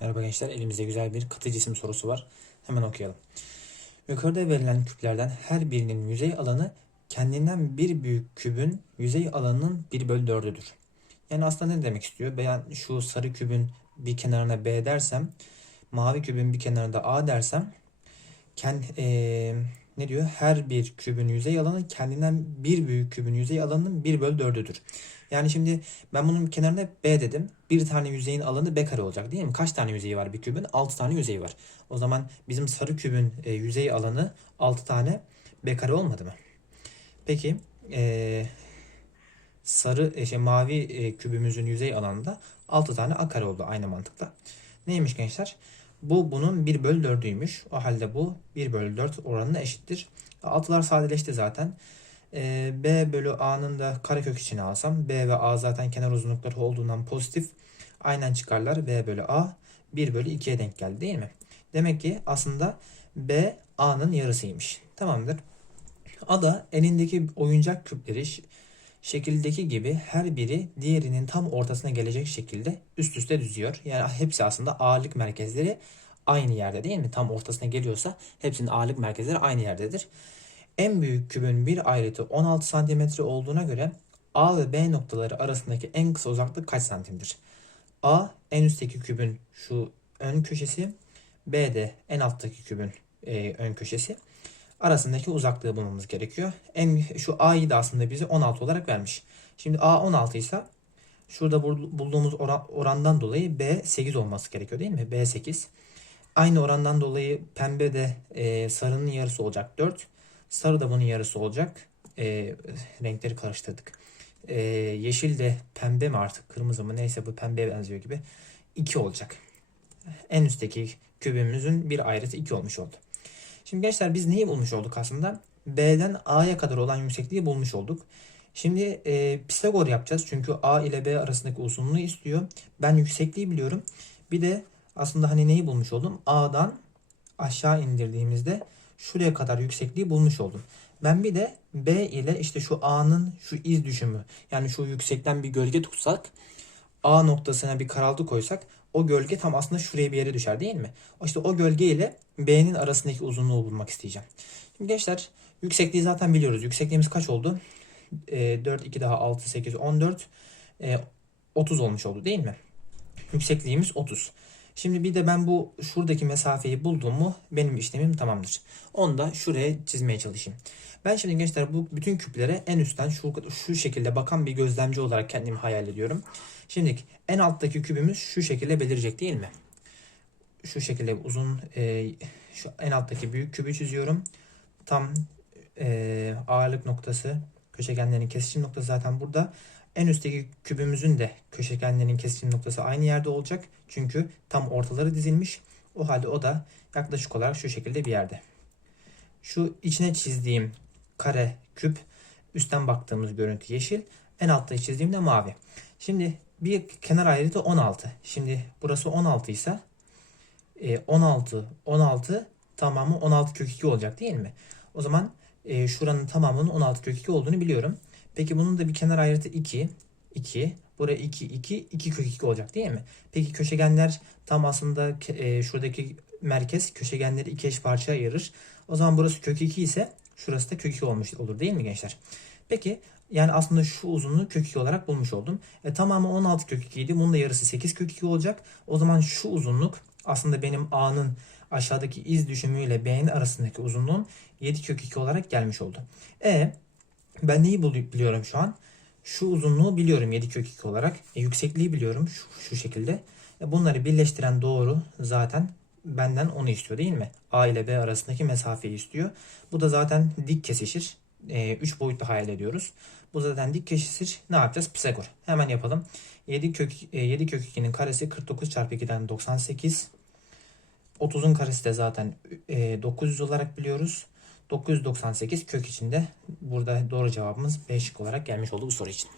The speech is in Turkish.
Merhaba gençler, elimizde güzel bir katı cisim sorusu var. Hemen okuyalım. Yukarıda verilen küplerden her birinin yüzey alanı kendinden bir büyük kübün yüzey alanının 1 bölü 4'üdür. Yani aslında ne demek istiyor? Ben şu sarı kübün bir kenarına B dersem, mavi kübün bir kenarına A dersem, kend, eee, ne diyor? Her bir kübün yüzey alanı kendinden bir büyük kübün yüzey alanının 1 bölü 4'üdür. Yani şimdi ben bunun kenarına B dedim. Bir tane yüzeyin alanı B kare olacak değil mi? Kaç tane yüzeyi var bir kübün? 6 tane yüzeyi var. O zaman bizim sarı kübün e, yüzey alanı 6 tane B kare olmadı mı? Peki e, sarı e, şey, mavi e, kübümüzün yüzey alanında 6 tane A kare oldu aynı mantıkla. Neymiş gençler? Bu bunun 1 bölü 4'üymüş. O halde bu 1 bölü 4 oranına eşittir. 6'lar sadeleşti zaten. Ee, B bölü A'nın da karekök içine alsam B ve A zaten kenar uzunlukları olduğundan pozitif. Aynen çıkarlar. B bölü A 1 bölü 2'ye denk geldi değil mi? Demek ki aslında B A'nın yarısıymış. Tamamdır. A da elindeki oyuncak küpleri şekildeki gibi her biri diğerinin tam ortasına gelecek şekilde üst üste düzüyor. Yani hepsi aslında ağırlık merkezleri aynı yerde değil mi? Tam ortasına geliyorsa hepsinin ağırlık merkezleri aynı yerdedir. En büyük kübün bir ayrıtı 16 santimetre olduğuna göre A ve B noktaları arasındaki en kısa uzaklık kaç santimdir? A en üstteki kübün şu ön köşesi, B de en alttaki kübün e, ön köşesi. Arasındaki uzaklığı bulmamız gerekiyor. En şu A'yı da aslında bize 16 olarak vermiş. Şimdi A 16 ise şurada bul- bulduğumuz oran- orandan dolayı B 8 olması gerekiyor değil mi? B 8. Aynı orandan dolayı pembe de e, sarının yarısı olacak 4. Sarı da bunun yarısı olacak. E, renkleri karıştırdık. E, yeşil de pembe mi artık kırmızı mı neyse bu pembeye benziyor gibi 2 olacak. En üstteki kübümüzün bir ayrıtı 2 olmuş oldu. Şimdi gençler biz neyi bulmuş olduk aslında? B'den A'ya kadar olan yüksekliği bulmuş olduk. Şimdi e, Pisagor yapacağız çünkü A ile B arasındaki uzunluğu istiyor. Ben yüksekliği biliyorum. Bir de aslında hani neyi bulmuş oldum? A'dan aşağı indirdiğimizde şuraya kadar yüksekliği bulmuş oldum. Ben bir de B ile işte şu A'nın şu iz düşümü yani şu yüksekten bir gölge tutsak A noktasına bir karaltı koysak o gölge tam aslında şuraya bir yere düşer değil mi? İşte o gölge ile B'nin arasındaki uzunluğu bulmak isteyeceğim. Şimdi gençler yüksekliği zaten biliyoruz. Yüksekliğimiz kaç oldu? E, 4, 2 daha 6, 8, 14. E, 30 olmuş oldu değil mi? Yüksekliğimiz 30. Şimdi bir de ben bu şuradaki mesafeyi buldum mu benim işlemim tamamdır. Onu da şuraya çizmeye çalışayım. Ben şimdi gençler bu bütün küplere en üstten şu, şu şekilde bakan bir gözlemci olarak kendimi hayal ediyorum. Şimdi en alttaki kübümüz şu şekilde belirecek değil mi? Şu şekilde uzun e, şu en alttaki büyük kübü çiziyorum. Tam e, ağırlık noktası köşegenlerin kesişim noktası zaten burada. En üstteki kübümüzün de köşegenlerin kesişim noktası aynı yerde olacak. Çünkü tam ortaları dizilmiş. O halde o da yaklaşık olarak şu şekilde bir yerde. Şu içine çizdiğim kare küp üstten baktığımız görüntü yeşil. En altta çizdiğim de mavi. Şimdi bir kenar ayrıtı 16. Şimdi burası 16 ise e, 16 16 tamamı 16 kök 2 olacak değil mi? O zaman e, şuranın tamamının 16 kök 2 olduğunu biliyorum. Peki bunun da bir kenar ayrıtı 2 2 buraya 2 2 2 kök 2 olacak değil mi? Peki köşegenler tam aslında e, şuradaki merkez köşegenleri iki eş parçaya ayırır. O zaman burası kök 2 ise şurası da kök 2 olmuş olur değil mi gençler? Peki yani aslında şu uzunluğu kök 2 olarak bulmuş oldum. E, tamamı 16 kök 2 idi. Bunun da yarısı 8 kök 2 olacak. O zaman şu uzunluk aslında benim A'nın aşağıdaki iz düşümüyle B'nin arasındaki uzunluğum 7 kök 2 olarak gelmiş oldu. E ben neyi biliyorum şu an? Şu uzunluğu biliyorum 7 kök 2 olarak. E, yüksekliği biliyorum şu, şu şekilde. E, bunları birleştiren doğru zaten benden onu istiyor değil mi? A ile B arasındaki mesafeyi istiyor. Bu da zaten dik kesişir. 3 boyutlu hayal ediyoruz. Bu zaten dik kesişir. Ne yapacağız? Pisagor. Hemen yapalım. 7 kök, e, 7 kök 2'nin karesi 49 çarpı 2'den 98. 30'un karesi de zaten e, 900 olarak biliyoruz. 998 kök içinde. Burada doğru cevabımız B olarak gelmiş oldu bu soru için.